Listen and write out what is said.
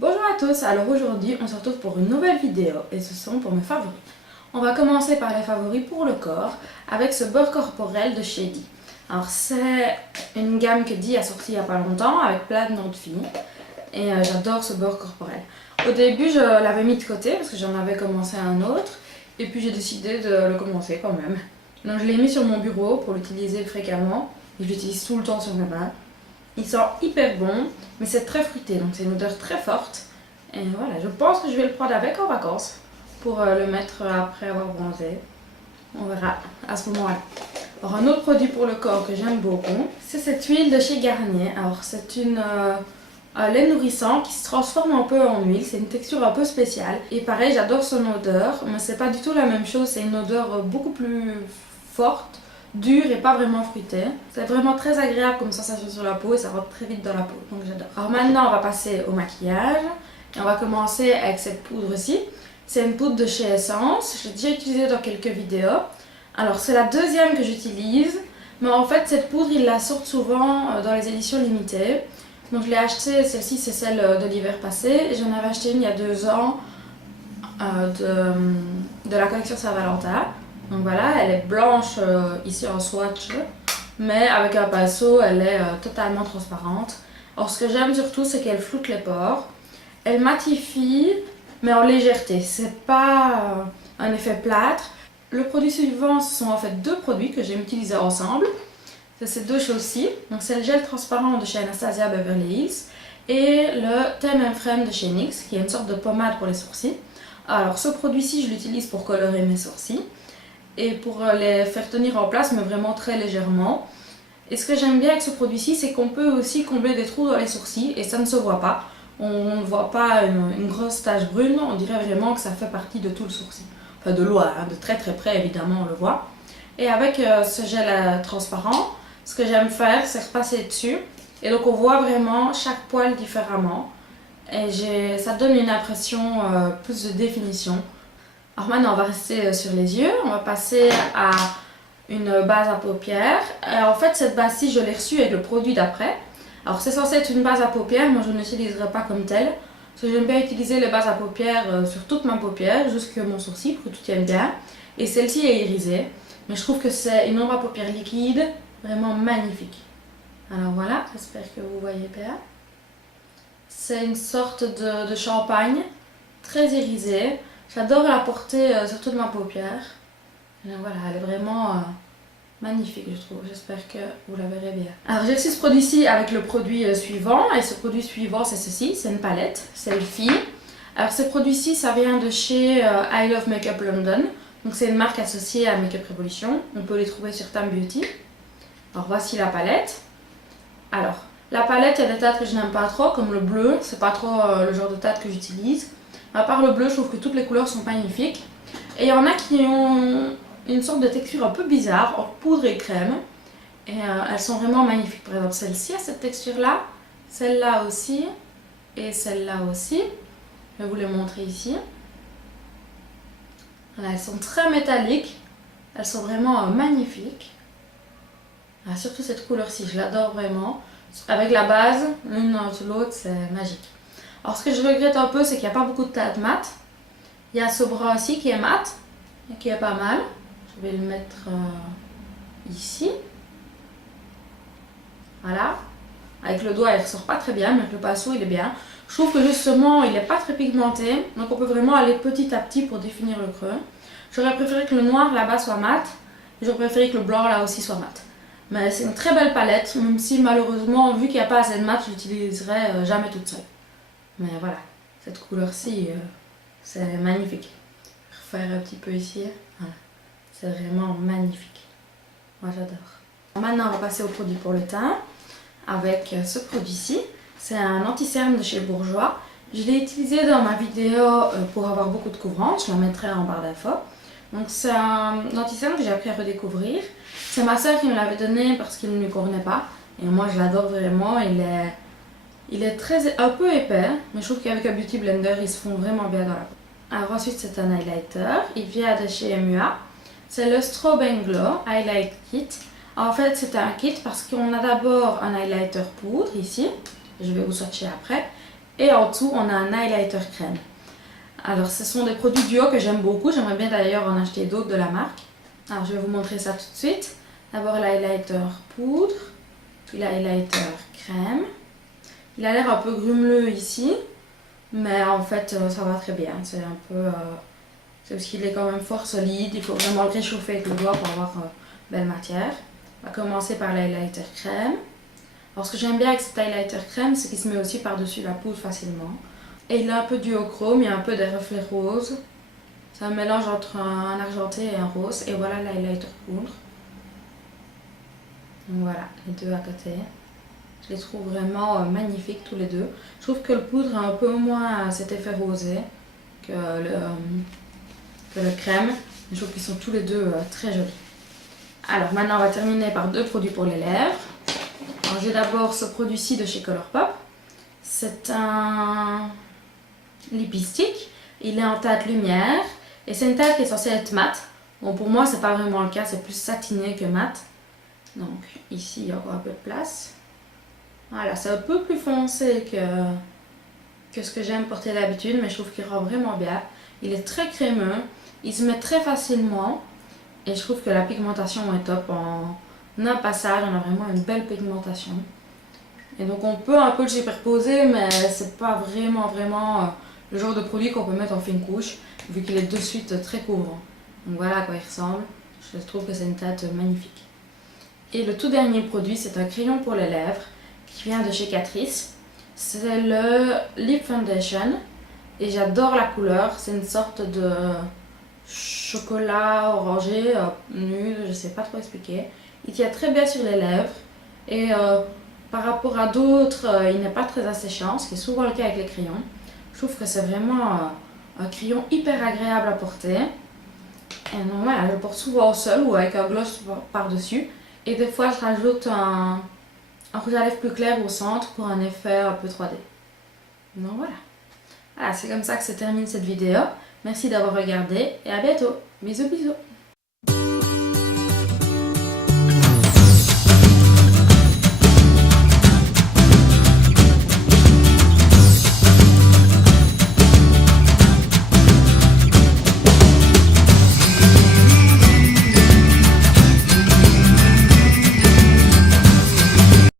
Bonjour à tous, alors aujourd'hui on se retrouve pour une nouvelle vidéo et ce sont pour mes favoris. On va commencer par les favoris pour le corps avec ce beurre corporel de chez Dee. Alors c'est une gamme que Dee a sortie il n'y a pas longtemps avec plein de noms de filles et j'adore ce beurre corporel. Au début je l'avais mis de côté parce que j'en avais commencé un autre et puis j'ai décidé de le commencer quand même. Donc je l'ai mis sur mon bureau pour l'utiliser fréquemment et je l'utilise tout le temps sur mes mains. Il sent hyper bon, mais c'est très fruité, donc c'est une odeur très forte. Et voilà, je pense que je vais le prendre avec en vacances pour le mettre après avoir bronzé. On verra à ce moment-là. Alors un autre produit pour le corps que j'aime beaucoup, c'est cette huile de chez Garnier. Alors c'est un lait nourrissant qui se transforme un peu en huile, c'est une texture un peu spéciale. Et pareil, j'adore son odeur, mais c'est pas du tout la même chose, c'est une odeur beaucoup plus forte, dure et pas vraiment fruitée. C'est vraiment très agréable comme sensation sur la peau et ça rentre très vite dans la peau, donc j'adore. Alors maintenant on va passer au maquillage et on va commencer avec cette poudre-ci. C'est une poudre de chez Essence, je l'ai déjà utilisée dans quelques vidéos. Alors c'est la deuxième que j'utilise, mais en fait cette poudre ils la sortent souvent dans les éditions limitées. Donc je l'ai achetée, celle-ci c'est celle de l'hiver passé, j'en avais acheté une il y a 2 ans de la collection Saint-Valentin. Donc voilà, elle est blanche ici en swatch, mais avec un pinceau, elle est totalement transparente. Alors ce que j'aime surtout, c'est qu'elle floute les pores. Elle matifie, mais en légèreté. C'est pas un effet plâtre. Le produit suivant, ce sont en fait deux produits que j'aime utiliser ensemble. C'est ces deux choses-ci. Donc c'est le gel transparent de chez Anastasia Beverly Hills et le Thème Frame de chez NYX, qui est une sorte de pommade pour les sourcils. Alors ce produit-ci, je l'utilise pour colorer mes sourcils et pour les faire tenir en place, mais vraiment très légèrement. Et ce que j'aime bien avec ce produit-ci, c'est qu'on peut aussi combler des trous dans les sourcils et ça ne se voit pas. On ne voit pas une grosse tache brune, on dirait vraiment que ça fait partie de tout le sourcil. Enfin de loin, hein, de très très près évidemment on le voit. Et avec ce gel transparent, ce que j'aime faire, c'est repasser dessus. Et donc on voit vraiment chaque poil différemment. Et ça donne une impression plus de définition. Alors maintenant on va rester sur les yeux, on va passer à une base à paupières. En fait cette base-ci je l'ai reçue avec le produit d'après. Alors c'est censé être une base à paupières, moi je ne l'utiliserai pas comme telle. Parce que j'aime bien utiliser les bases à paupières sur toute ma paupière, jusque mon sourcil pour que tout tienne bien. Et celle-ci est irisée, mais je trouve que c'est une ombre à paupières liquide, vraiment magnifique. Alors voilà, j'espère que vous voyez bien. C'est une sorte de champagne, très irisée. J'adore la porter sur toute ma paupière. Et voilà, elle est vraiment magnifique je trouve, j'espère que vous la verrez bien. Alors j'ai reçu ce produit-ci avec le produit suivant, et ce produit suivant c'est ceci, c'est une palette, Selfie. Alors ce produit-ci ça vient de chez I Love Makeup London, donc c'est une marque associée à Makeup Revolution, on peut les trouver sur Tam Beauty. Alors voici la palette. Alors la palette, il y a des teintes que je n'aime pas trop, comme le bleu, c'est pas trop le genre de teinte que j'utilise. À part le bleu, je trouve que toutes les couleurs sont magnifiques. Et il y en a qui ont une sorte de texture un peu bizarre, entre poudre et crème. Et elles sont vraiment magnifiques. Par exemple, celle-ci a cette texture-là, celle-là aussi, et celle-là aussi. Je vais vous les montrer ici. Voilà, elles sont très métalliques. Elles sont vraiment magnifiques. Ah, surtout cette couleur-ci, je l'adore vraiment. Avec la base, l'une entre l'autre, c'est magique. Alors ce que je regrette un peu, c'est qu'il n'y a pas beaucoup de teinte mat. Il y a ce bras aussi qui est mat, et qui est pas mal. Je vais le mettre ici. Voilà. Avec le doigt, il ne ressort pas très bien, mais avec le pinceau, il est bien. Je trouve que justement, il n'est pas très pigmenté, donc on peut vraiment aller petit à petit pour définir le creux. J'aurais préféré que le noir là-bas soit mat, et j'aurais préféré que le blanc là aussi soit mat. Mais c'est une très belle palette, même si malheureusement, vu qu'il n'y a pas assez de mat, je l'utiliserai jamais toute seule. Mais voilà, cette couleur-ci, c'est magnifique. Je vais refaire un petit peu ici. Voilà. C'est vraiment magnifique. Moi j'adore. Maintenant on va passer au produit pour le teint. Avec ce produit-ci. C'est un anti-cerne de chez Bourjois. Je l'ai utilisé dans ma vidéo pour avoir beaucoup de couvrance. Je la mettrai en barre d'infos. Donc c'est un anti-cerne que j'ai appris à redécouvrir. C'est ma soeur qui me l'avait donné parce qu'il ne lui convenait pas. Et moi je l'adore vraiment. Il est un peu épais, mais je trouve qu'avec un Beauty Blender, ils se font vraiment bien dans la peau. Alors ensuite, c'est un highlighter. Il vient de chez MUA. C'est le Strobe and Glow Highlight Kit. En fait, c'est un kit parce qu'on a d'abord un highlighter poudre ici. Je vais vous swatcher après. Et en dessous, on a un highlighter crème. Alors, ce sont des produits duo que j'aime beaucoup. J'aimerais bien d'ailleurs en acheter d'autres de la marque. Alors, je vais vous montrer ça tout de suite. D'abord, l'highlighter poudre, puis l'highlighter crème. Il a l'air un peu grumeleux ici, mais en fait, ça va très bien. C'est un peu... c'est parce qu'il est quand même fort solide. Il faut vraiment le réchauffer avec le doigt pour avoir belle matière. On va commencer par l'highlighter crème. Alors, ce que j'aime bien avec cet highlighter crème, c'est qu'il se met aussi par-dessus la poudre facilement. Et il a un peu duochrome, il y a un peu des reflets roses. C'est un mélange entre un argenté et un rose. Et voilà l'highlighter poudre. Donc voilà, les deux à côté. Je les trouve vraiment magnifiques tous les deux. Je trouve que le poudre a un peu moins cet effet rosé que le crème. Je trouve qu'ils sont tous les deux très jolis. Alors maintenant on va terminer par deux produits pour les lèvres. Alors j'ai d'abord ce produit-ci de chez Colourpop. C'est un lipstick. Il est en teinte lumière et c'est une teinte qui est censée être mate. Bon, pour moi c'est pas vraiment le cas, c'est plus satiné que mat. Donc ici il y a encore un peu de place. Voilà, c'est un peu plus foncé que ce que j'aime porter d'habitude, mais je trouve qu'il rend vraiment bien. Il est très crémeux, il se met très facilement et je trouve que la pigmentation est top. En un passage, on a vraiment une belle pigmentation. Et donc on peut un peu le superposer, mais c'est pas vraiment le genre de produit qu'on peut mettre en fine couche, vu qu'il est de suite très couvrant. Donc voilà à quoi il ressemble. Je trouve que c'est une teinte magnifique. Et le tout dernier produit, c'est un crayon pour les lèvres qui vient de chez Catrice. C'est le Lip Foundation et j'adore la couleur. C'est une sorte de chocolat orangé, nude, je sais pas trop expliquer. Il tient très bien sur les lèvres et par rapport à d'autres, il n'est pas très asséchant, ce qui est souvent le cas avec les crayons. Je trouve que c'est vraiment un crayon hyper agréable à porter. Et donc voilà, je le porte souvent seul ou avec un gloss par-dessus. Et des fois, je rajoute un rouge à lèvres plus clair au centre pour un effet un peu 3D. Donc voilà. Voilà, c'est comme ça que se termine cette vidéo. Merci d'avoir regardé et à bientôt. Bisous bisous.